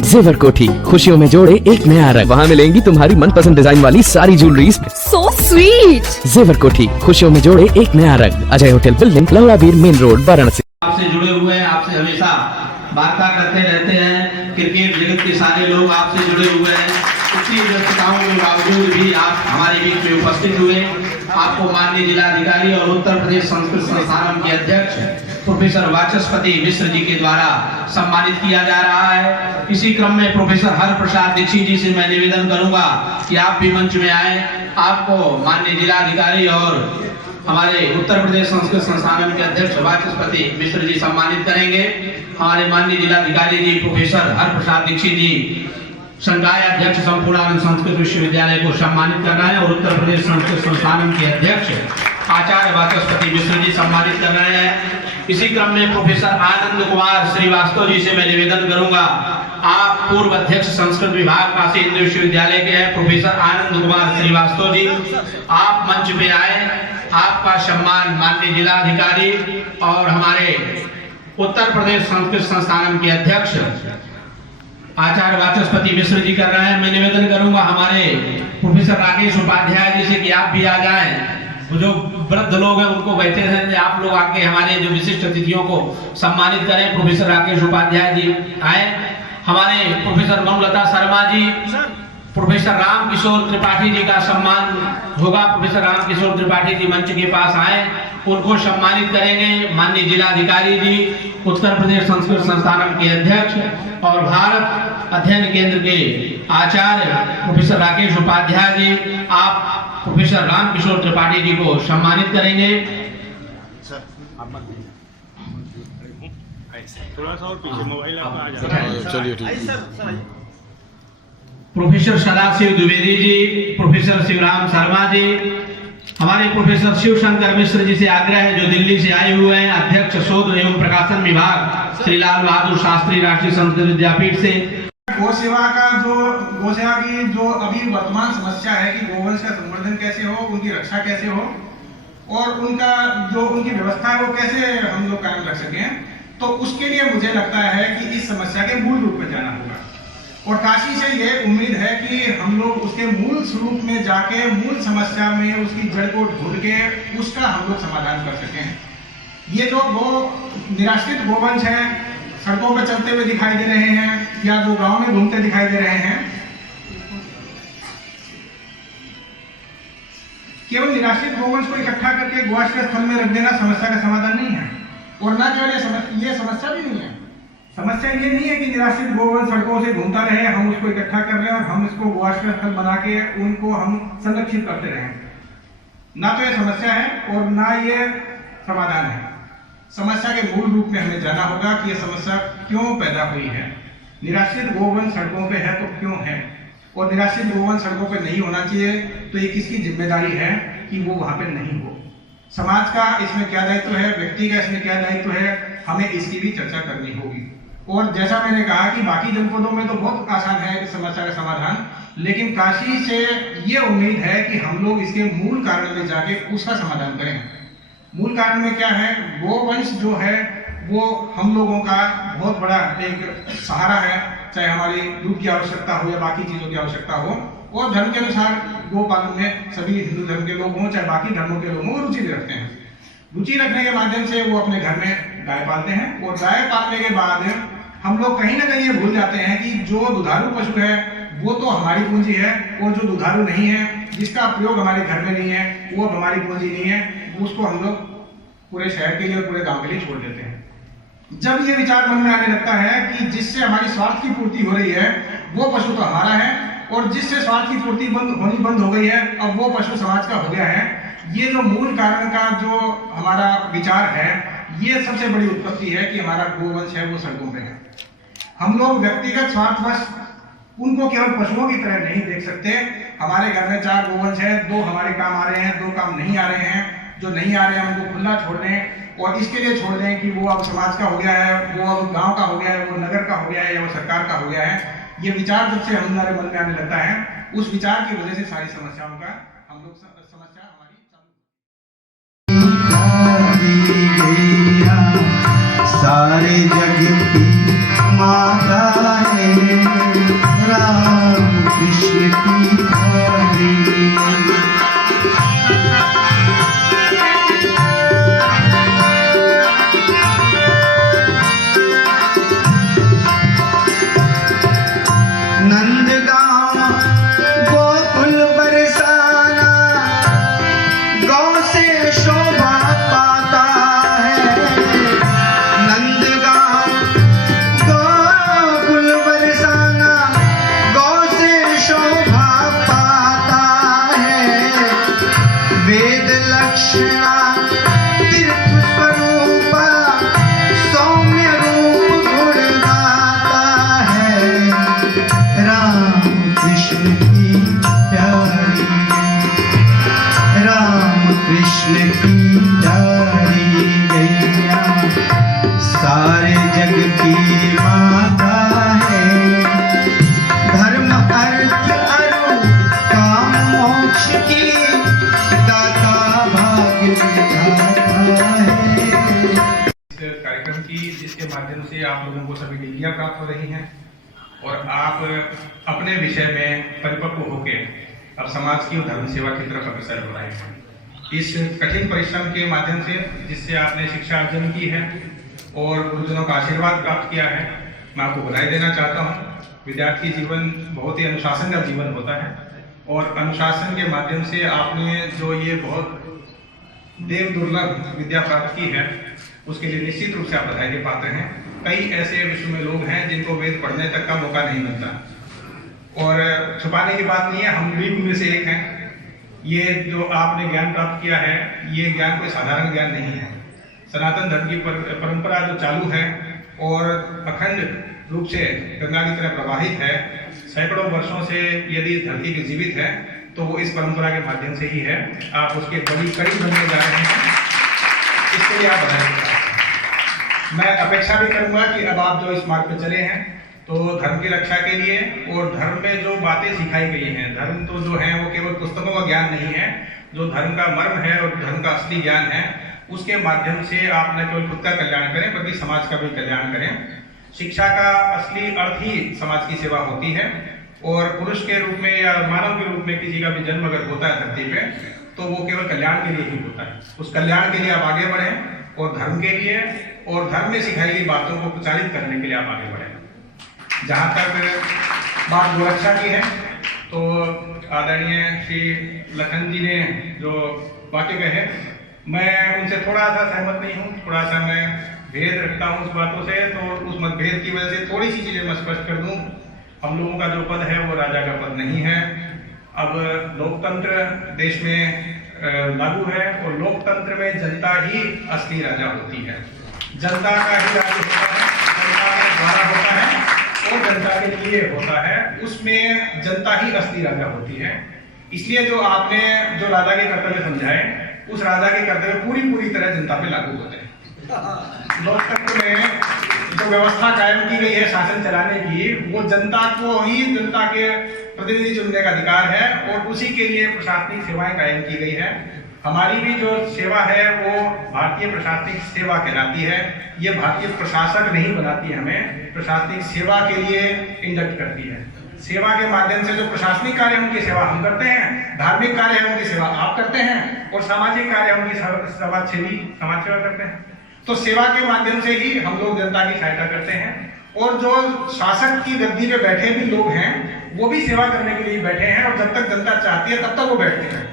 जेवर कोठी खुशियों में जोड़े एक नया रंग। वहाँ मिलेंगी तुम्हारी मनपसंद डिजाइन वाली सारी ज्वेलरीज। So sweet! जेवर कोठी खुशियों में जोड़े एक नया रंग। Ajay hotel building, Langrabir main road, Varanasi. आपसे जुड़े हुए हैं, आपसे हमेशा वार्ता करते रहते हैं। क्रिकेट जगत के सारे लोग आपसे जुड़े हुए हैं। इतनी व्यस्तताओं के बावजूद भी आप हमारे बीच में उपस्थित हुए। आपको माननीय जिलाधिकारी और उत्तर प्रदेश संस्कृत संस्थान के अध्यक्ष प्रोफेसर वाचस्पति मिश्र जी के द्वारा सम्मानित किया जा रहा है। इसी क्रम में प्रोफेसर हर प्रसाद दीक्षित जी से मैं निवेदन करूंगा कि आप भी मंच में आए। आपको माननीय जिलाधिकारी और हमारे उत्तर प्रदेश संस्कृत संस्थान के अध्यक्ष वाचस्पति मिश्र जी सम्मानित करेंगे। हमारे माननीय जिलाधिकारी जी प्रोफेसर हर प्रसाद दीक्षित जी संकाय अध्यक्ष संपूर्णानंद संस्कृत विश्वविद्यालय को सम्मानित कर रहे हैं और उत्तर प्रदेश संस्कृत संस्थान के अध्यक्ष आचार्य वाचस्पति मिश्र जी सम्मानित कर रहे हैं। इसी क्रम में प्रोफेसर आनंद कुमार श्रीवास्तव जी से मैं निवेदन करूंगा। आप पूर्व अध्यक्ष संस्कृत विभाग काशी हिंदू विश्वविद्यालय के हैं। प्रोफेसर आनंद कुमार श्रीवास्तव जी, आप मंच पे आए। आपका सम्मान माननीय जिलाधिकारी और हमारे उत्तर प्रदेश संस्कृत संस्थान के अध्यक्ष आचार्य वाचस्पति मिश्र जी कर रहे हैं। मैं निवेदन करूंगा हमारे प्रोफेसर राकेश उपाध्याय जी से कि आप भी आ जाएं। जो वृद्ध लोग हैं उनको बैठे हैं, आप लोग आके हमारे जो विशिष्ट अतिथियों को सम्मानित करें। प्रोफेसर राकेश उपाध्याय जी आए। हमारे प्रोफेसर ममलता शर्मा जी, प्रोफेसर राम किशोर त्रिपाठी जी का सम्मान होगा। प्रोफेसर राम किशोर त्रिपाठी जी मंच के पास आए, उनको सम्मानित करेंगे। माननीय जिलाधिकारी जी, उत्तर प्रदेश संस्कृत संस्थान के अध्यक्ष और भारत अध्ययन केंद्र के आचार्य प्रोफेसर राकेश उपाध्याय जी, आप प्रोफेसर राम किशोर त्रिपाठी जी को सम्मानित करेंगे। थोड़ा सा और पीछे मोबाइल आप आ जाए। चलिए ठीक है। प्रोफेसर सदाशिव द्विवेदी जी, प्रोफेसर शिवराम शर्मा जी, हमारे प्रोफेसर शिव शंकर मिश्र जी से आग्रह है जो दिल्ली से आए हुए हैं, अध्यक्ष शोध एवं प्रकाशन विभाग श्री लाल बहादुर शास्त्री राष्ट्रीय संस्कृत विद्यापीठ से। गौ सेवा की जो अभी वर्तमान समस्या है कि गोवंश का संवर्धन कैसे हो, उनकी रक्षा कैसे हो और उनका जो उनकी व्यवस्था है वो कैसे हम लोग कायम रख सकें, तो उसके लिए मुझे लगता है कि इस समस्या के मूल रूप में जाना होगा। और काशी से ये उम्मीद है कि हम लोग उसके मूल स्वरूप में जाके मूल समस्या में उसकी जड़ को ढूंढ के उसका हम लोग समाधान कर सकें। ये जो निराश्रित गोवंश है, सड़कों पर चलते हुए दिखाई दे रहे हैं या जो गांव में घूमते दिखाई दे रहे हैं, केवल निराश्रित गोवंश को इकट्ठा करके गोआश्रय स्थल में रख देना समस्या का समाधान नहीं है। और ना केवल ये समस्या भी नहीं है। समस्या ये नहीं है कि निराश्रित गोवंश सड़कों से घूमता रहे, हम उसको इकट्ठा कर रहे हैं और हम इसको गोआश्रय स्थल बना के उनको हम संरक्षित करते रहे। ना तो ये समस्या है और ना ये समाधान है। समस्या के मूल रूप में हमें जाना होगा कि यह समस्या क्यों पैदा हुई है। निराश्रित गोवंश सड़कों पे है तो क्यों है, और निराश्रित गोवंश सड़कों पे नहीं होना चाहिए तो ये किसकी जिम्मेदारी है कि वो वहां पे नहीं हो। समाज का इसमें क्या दायित्व है, व्यक्ति का इसमें क्या दायित्व है, हमें इसकी भी चर्चा करनी होगी। और जैसा मैंने कहा कि बाकी जनपदों में तो बहुत आसान है इस समस्या का समाधान, लेकिन काशी से ये उम्मीद है कि हम लोग इसके मूल कारण में जाके उसका समाधान करें। मूल कारण में क्या है, गोवंश जो है वो हम लोगों का बहुत बड़ा एक सहारा है, चाहे हमारी दूध की आवश्यकता हो या बाकी चीजों की आवश्यकता हो। और धर्म के अनुसार गो पालन में सभी हिंदू धर्म के लोग हों चाहे बाकी धर्मों के लोग हों रुचि भी रखते हैं। रुचि रखने के माध्यम से वो अपने घर में गाय पालते हैं और गाय पालने के बाद हम लोग कहीं ना कहीं ये भूल जाते हैं कि जो दुधारू पशु है वो तो हमारी पूंजी है, और जो दुधारू नहीं है, जिसका प्रयोग हमारे घर में नहीं है, वो अब हमारी पूंजी नहीं है, उसको हम लोग पूरे शहर के लिए और पूरे गांव के लिए छोड़ देते हैं। जब ये विचार मन में आने लगता है कि जिससे हमारी स्वार्थ की पूर्ति हो रही है वो पशु तो हमारा है, और जिससे स्वार्थ की पूर्ति बंद हो गई है अब वो पशु समाज का हो गया है, ये जो मूल कारण का जो हमारा विचार है, ये सबसे बड़ी उत्पत्ति है कि हमारा गोवंश है वो सड़कों पे है। हम लोग व्यक्तिगत स्वार्थवश उनको केवल पशुओं की तरह नहीं देख सकते। हमारे घर में 4 गोवंश है, 2 हमारे काम आ रहे हैं, 2 काम नहीं आ रहे हैं। जो नहीं आ रहे हैं उनको खुला छोड़ दें और इसके लिए छोड़ दें कि वो अब समाज का हो गया है, वो अब गांव का हो गया है, वो नगर का हो गया है या वो सरकार का हो गया है। ये विचार जब से हमारे मन में आने लगता है, उस विचार की वजह से सारी समस्याओं का हम लोग समस्या हमारी सारे जग की माता है, राम कृष्ण की प्यारी। नंदगांव गोकुल बरसाना, गौ से शोभा पाता है। नंदगांव गोकुल बरसाना, गौ से शोभा पाता है। वेद लक्षणा तीर्थ स्वरूपा, सौम्य रूप गुण गाता है। राम कृष्ण की प्यारी, राम कृष्ण की प्यारी गैया, सारे जग की माता है। धर्म अर्थ अरु काम मोक्ष की दाता भाग्य विधाता है। इस कार्यक्रम की जिसके माध्यम से आप लोगों को सभी डिग्रियां प्राप्त हो रही हैं और आप अपने विषय में परिपक्व होकर अब समाज की और धर्म सेवा की तरफ अग्रसर हो रहे हैं। इस कठिन परिश्रम के माध्यम से जिससे आपने शिक्षा अर्जन की है और गुरुजनों का आशीर्वाद प्राप्त किया है, मैं आपको बधाई देना चाहता हूँ। विद्यार्थी जीवन बहुत ही अनुशासन का जीवन होता है और अनुशासन के माध्यम से आपने जो ये बहुत देव दुर्लभ विद्या प्राप्त की है, उसके लिए निश्चित रूप से आप बधाई के पात्र हैं। कई ऐसे विश्व में लोग हैं जिनको वेद पढ़ने तक का मौका नहीं मिलता और छुपाने की बात नहीं है, हम भी उनमें से एक हैं। ये जो आपने ज्ञान प्राप्त किया है, ये ज्ञान कोई साधारण ज्ञान नहीं है। सनातन धर्म की परंपरा जो चालू है और अखंड रूप से गंगा की तरह प्रवाहित है, सैकड़ों वर्षों से यदि धरती पे जीवित है तो वो इस परंपरा के माध्यम से ही है। आप उसके बड़ी कड़ी बनने जा रहे हैं, इसके लिए आप बधाई। मैं अपेक्षा भी करूंगा कि अब आप जो इस मार्ग पे चले हैं तो धर्म की रक्षा के लिए और धर्म में जो बातें सिखाई गई हैं, धर्म तो जो है वो केवल पुस्तकों का ज्ञान नहीं है, जो धर्म का मर्म है और धर्म का असली ज्ञान है, उसके माध्यम से आप न केवल खुद का कल्याण करें बल्कि समाज का भी कल्याण करें। शिक्षा का असली अर्थ ही समाज की सेवा होती है और पुरुष के रूप में या मानव के रूप में किसी का भी जन्म अगर होता है धरती पे तो वो केवल कल्याण के लिए ही होता है। उस कल्याण के लिए आप आगे बढ़ें और धर्म के लिए और धर्म में सिखाई गई बातों को प्रचारित करने के लिए आप आगे बढ़ें। जहाँ तक बात गोरक्षा की है तो आदरणीय श्री लखन जी ने जो वाक्य कहे, मैं उनसे थोड़ा सा सहमत नहीं हूँ। थोड़ा सा मैं भेद रखता हूँ उस बातों से, तो उस मतभेद की वजह से थोड़ी सी चीजें मैं स्पष्ट कर दूँ। हम लोगों का जो पद है वो राजा का पद नहीं है। अब लोकतंत्र देश में लागू है और लोकतंत्र में जनता ही असली राजा होती है। जनता का ही राज्य होता है, जनता के द्वारा होता है और जनता के लिए होता है, उसमें जनता ही असली राजा होती है। इसलिए जो आपने जो राजा के कर्तव्य समझाए, उस राजा के कर्तव्य पूरी तरह जनता पे लागू होते हैं। लोकतंत्र में जो व्यवस्था कायम की गई है शासन चलाने की, वो जनता को ही जनता के प्रतिनिधि चुनने का अधिकार है और उसी के लिए प्रशासनिक सेवाएं कायम की गई है। हमारी भी जो सेवा है वो भारतीय प्रशासनिक सेवा कहलाती है। ये भारतीय प्रशासक नहीं बनाती है, हमें प्रशासनिक सेवा के लिए इंडक्ट करती है। सेवा के माध्यम से जो प्रशासनिक कार्य है उनकी सेवा हम करते हैं, धार्मिक कार्य है उनकी सेवा आप करते हैं और सामाजिक कार्य है उनकी समाज सेवा करते हैं। तो सेवा के माध्यम से ही हम लोग जनता की सहायता करते हैं और जो शासक की गद्दी पे बैठे भी लोग हैं वो भी सेवा करने के लिए बैठे हैं और जब तक जनता चाहती है तब तक वो बैठते हैं।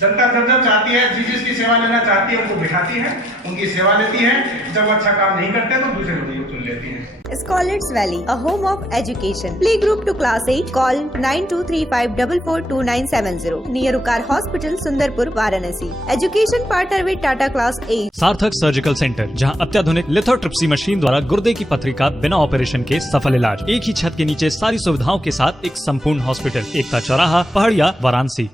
जनता जब चाहती है, जिसकी सेवा लेना चाहती है उनको बिठाती है, उनकी सेवा लेती है। जब अच्छा काम नहीं करते तो दूसरे लोग चुन लेती है। Scholars Valley, a home of education. Playgroup to class 8. Call 9235442970. Near Ukar Hospital, Sundarpur, Varanasi. Education partner with Tata Class 8. सार्थक सर्जिकल सेंटर, जहां अत्याधुनिक लिथोट्रिप्सी मशीन द्वारा गुर्दे की पथरी का बिना ऑपरेशन के सफल इलाज। एक ही छत के नीचे सारी सुविधाओं के साथ एक संपूर्ण हॉस्पिटल। एकता चौराहा, पहाड़िया, वाराणसी।